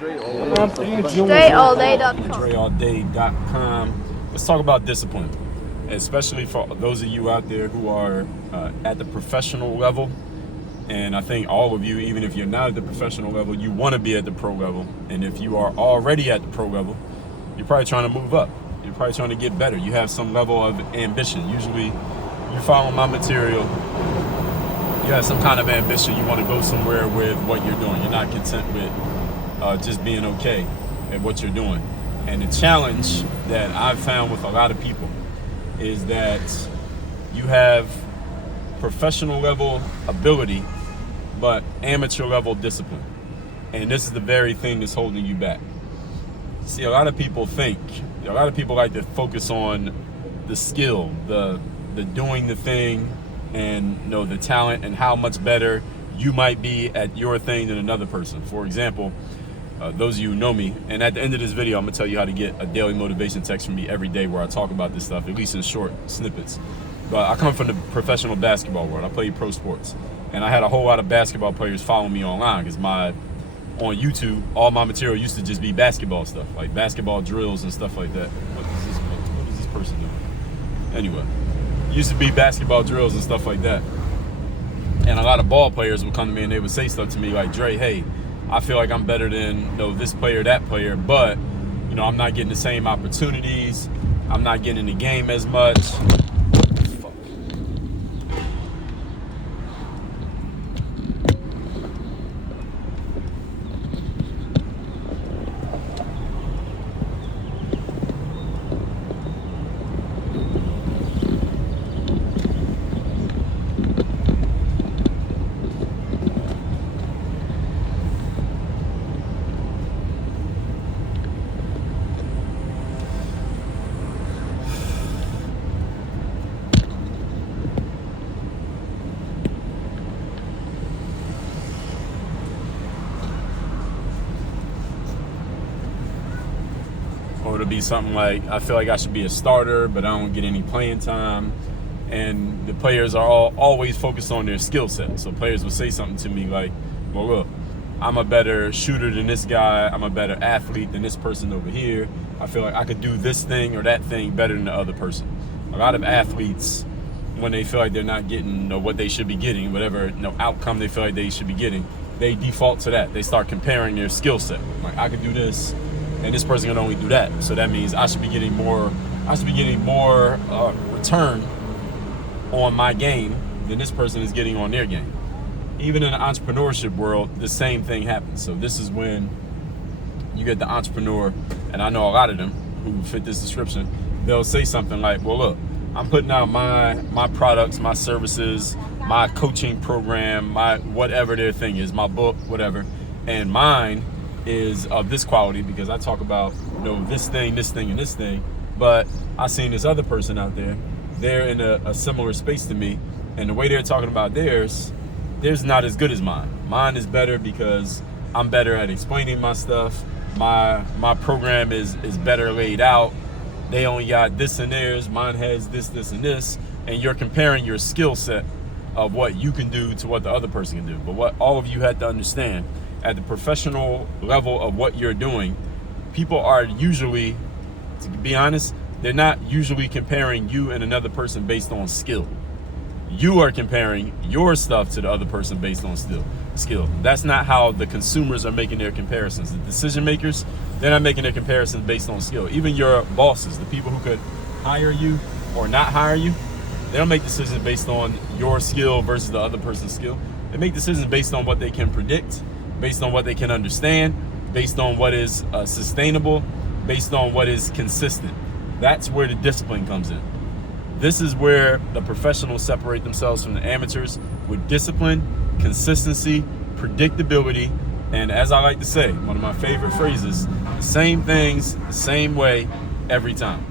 DreAllDay.com. DreAllDay.com. Let's talk about discipline, especially for those of you out there who are at the professional level. And I think all of you, even if you're not at the professional level, you want to be at the pro level. And if you are already at the pro level, you're probably trying to move up. You're probably trying to get better. You have some level of ambition. Usually, you follow my material, you have some kind of ambition. You want to go somewhere with what you're doing. You're not content with just being okay at what you're doing. And the challenge that I've found with a lot of people is that you have professional level ability, but amateur level discipline. And this is the very thing that's holding you back. See, a lot of people like to focus on the skill, the doing the thing, and the talent, and how much better you might be at your thing than another person. For example, those of you who know me, and at the end of this video, I'm gonna tell you how to get a daily motivation text from me every day where I talk about this stuff, at least in short snippets. But I come from the professional basketball world. I played pro sports, and I had a whole lot of basketball players follow me online because on YouTube, all my material used to just be basketball stuff, like basketball drills and stuff like that. What is this person doing? Anyway, used to be basketball drills and stuff like that. And a lot of ball players would come to me and they would say stuff to me like, Dre, hey, I feel like I'm better than this player, that player, but I'm not getting the same opportunities. I'm not getting in the game as much. Or it'll be something like, I feel like I should be a starter, but I don't get any playing time. And the players are always focused on their skill set. So players will say something to me like, well, look, I'm a better shooter than this guy. I'm a better athlete than this person over here. I feel like I could do this thing or that thing better than the other person. A lot of athletes, when they feel like they're not getting what they should be getting, whatever outcome they feel like they should be getting, they default to that. They start comparing their skill set. Like, I could do this, and this person can only do that. So that means I should be getting more return on my game than this person is getting on their game. Even in the entrepreneurship world, the same thing happens. So this is when you get the entrepreneur, and I know a lot of them who fit this description, they'll say something like, well, look, I'm putting out my products, my services, my coaching program, my whatever their thing is, my book, whatever, and mine is of this quality because I talk about this thing, and this thing. But I seen this other person out there, they're in a similar space to me, and the way they're talking about theirs not as good as mine. Mine is better because I'm better at explaining my stuff. My program is better laid out. They only got this and theirs. Mine has this, and this. And you're comparing your skill set of what you can do to what the other person can do. But what all of you had to understand, at the professional level of what you're doing, people are usually, to be honest, they're not usually comparing you and another person based on skill. You are comparing your stuff to the other person based on skill. That's not how the consumers are making their comparisons. The decision makers, they're not making their comparisons based on skill. Even your bosses, the people who could hire you or not hire you, they don't make decisions based on your skill versus the other person's skill. They make decisions based on what they can predict, based on what they can understand, based on what is sustainable, based on what is consistent. That's where the discipline comes in. This is where the professionals separate themselves from the amateurs, with discipline, consistency, predictability, and as I like to say, one of my favorite phrases, the same things, the same way, every time.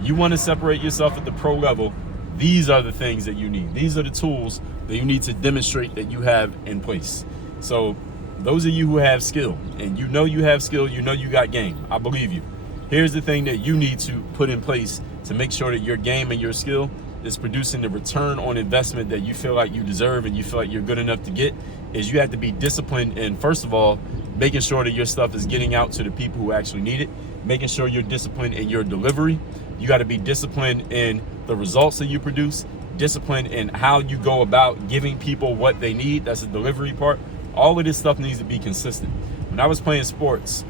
You want to separate yourself at the pro level, these are the things that you need. These are the tools that you need to demonstrate that you have in place. So those of you who have skill, and you have skill, you got game, I believe you. Here's the thing that you need to put in place to make sure that your game and your skill is producing the return on investment that you feel like you deserve and you feel like you're good enough to get, is you have to be disciplined in, first of all, making sure that your stuff is getting out to the people who actually need it, making sure you're disciplined in your delivery. You got to be disciplined in the results that you produce, disciplined in how you go about giving people what they need. That's the delivery part. All of this stuff needs to be consistent. When I was playing sports,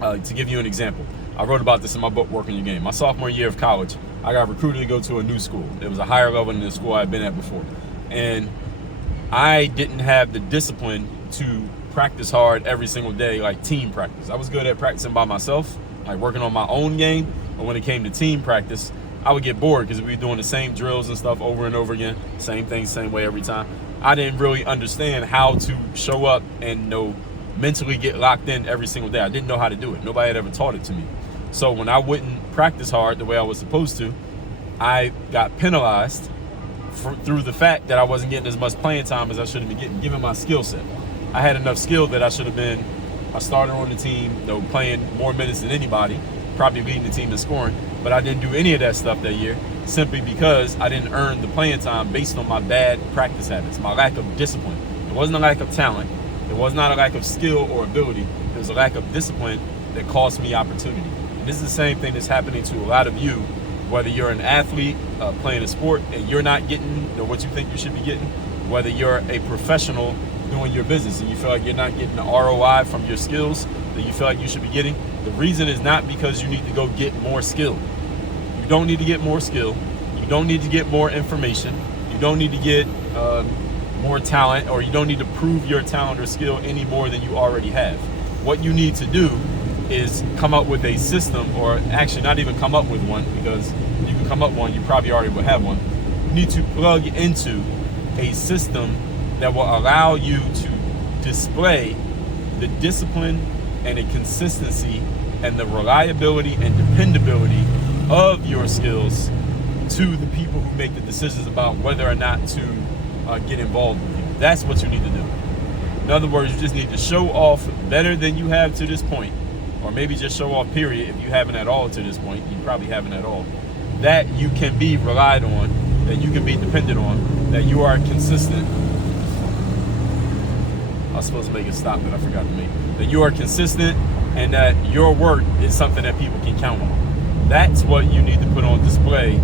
to give you an example, I wrote about this in my book, Work on Your Game. My sophomore year of college, I got recruited to go to a new school. It was a higher level than the school I had been at before. And I didn't have the discipline to practice hard every single day, like team practice. I was good at practicing by myself, like working on my own game. But when it came to team practice, I would get bored because we were doing the same drills and stuff over and over again, same thing, same way every time. I didn't really understand how to show up and mentally get locked in every single day. I didn't know how to do it. Nobody had ever taught it to me. So when I wouldn't practice hard the way I was supposed to, I got penalized through the fact that I wasn't getting as much playing time as I should have been getting, given my skill set. I had enough skill that I should have been a starter on the team, playing more minutes than anybody, probably leading the team in scoring, but I didn't do any of that stuff that year simply because I didn't earn the playing time based on my bad practice habits, my lack of discipline. It wasn't a lack of talent. It was not a lack of skill or ability. It was a lack of discipline that cost me opportunity. And this is the same thing that's happening to a lot of you, whether you're an athlete playing a sport and you're not getting what you think you should be getting, whether you're a professional doing your business and you feel like you're not getting the ROI from your skills that you feel like you should be getting. The reason is not because you need to go get more skill. You don't need to get more skill. You don't need to get more information. You don't need to get more talent, or you don't need to prove your talent or skill any more than you already have. What you need to do is come up with a system, or actually not even come up with one, because if you can come up with one, you probably already would have one. You need to plug into a system that will allow you to display the discipline and the consistency and the reliability and dependability of your skills to the people who make the decisions about whether or not to get involved with you. That's what you need to do. In other words, you just need to show off better than you have to this point, or maybe just show off, period, if you haven't at all to this point. You probably haven't at all. That you can be relied on, that you can be dependent on, that you are consistent. I was supposed to make a stop that I forgot to make. That you are consistent and that your work is something that people can count on. That's what you need to put on display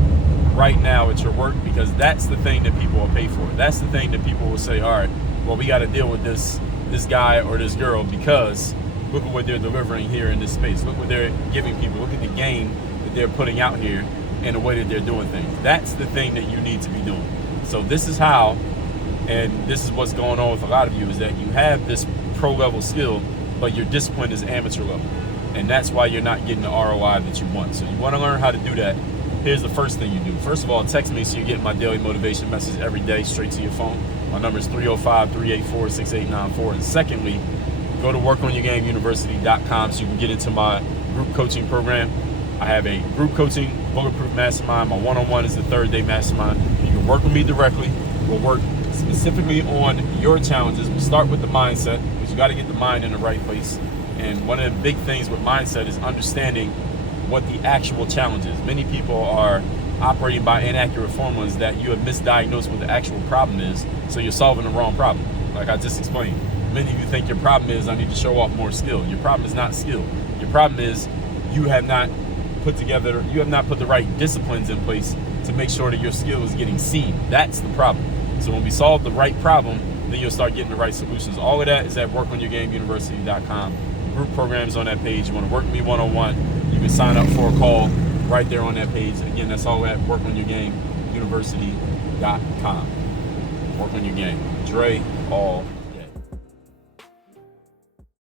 right now at your work, because that's the thing that people will pay for. That's the thing that people will say, all right, well, we got to deal with this guy or this girl because look at what they're delivering here in this space. Look what they're giving people. Look at the game that they're putting out here and the way that they're doing things. That's the thing that you need to be doing. So this is how, and this is what's going on with a lot of you, is that you have this pro level skill, but your discipline is amateur level. And that's why you're not getting the ROI that you want. So you want to learn how to do that. Here's the first thing you do. First of all, text me so you get my daily motivation message every day straight to your phone. My number is 305-384-6894. And secondly, go to workonyourgameuniversity.com so you can get into my group coaching program. I have a group coaching bulletproof mastermind. My one-on-one is the third day mastermind. You can work with me directly. We'll work specifically on your challenges. We'll start with the mindset, because you got to get the mind in the right place. And one of the big things with mindset is understanding what the actual challenge is. Many people are operating by inaccurate formulas that you have misdiagnosed what the actual problem is, so you're solving the wrong problem. Like I just explained, many of you think your problem is I need to show off more skill. Your problem is not skill. Your problem is you have not put the right disciplines in place to make sure that your skill is getting seen. That's the problem. So when we solve the right problem, then you'll start getting the right solutions. All of that is at workonyourgameuniversity.com. Group programs on that page. You want to work with me one-on-one, you can sign up for a call right there on that page. Again, that's all at workonyourgameuniversity.com. Work on your game. Dre, all.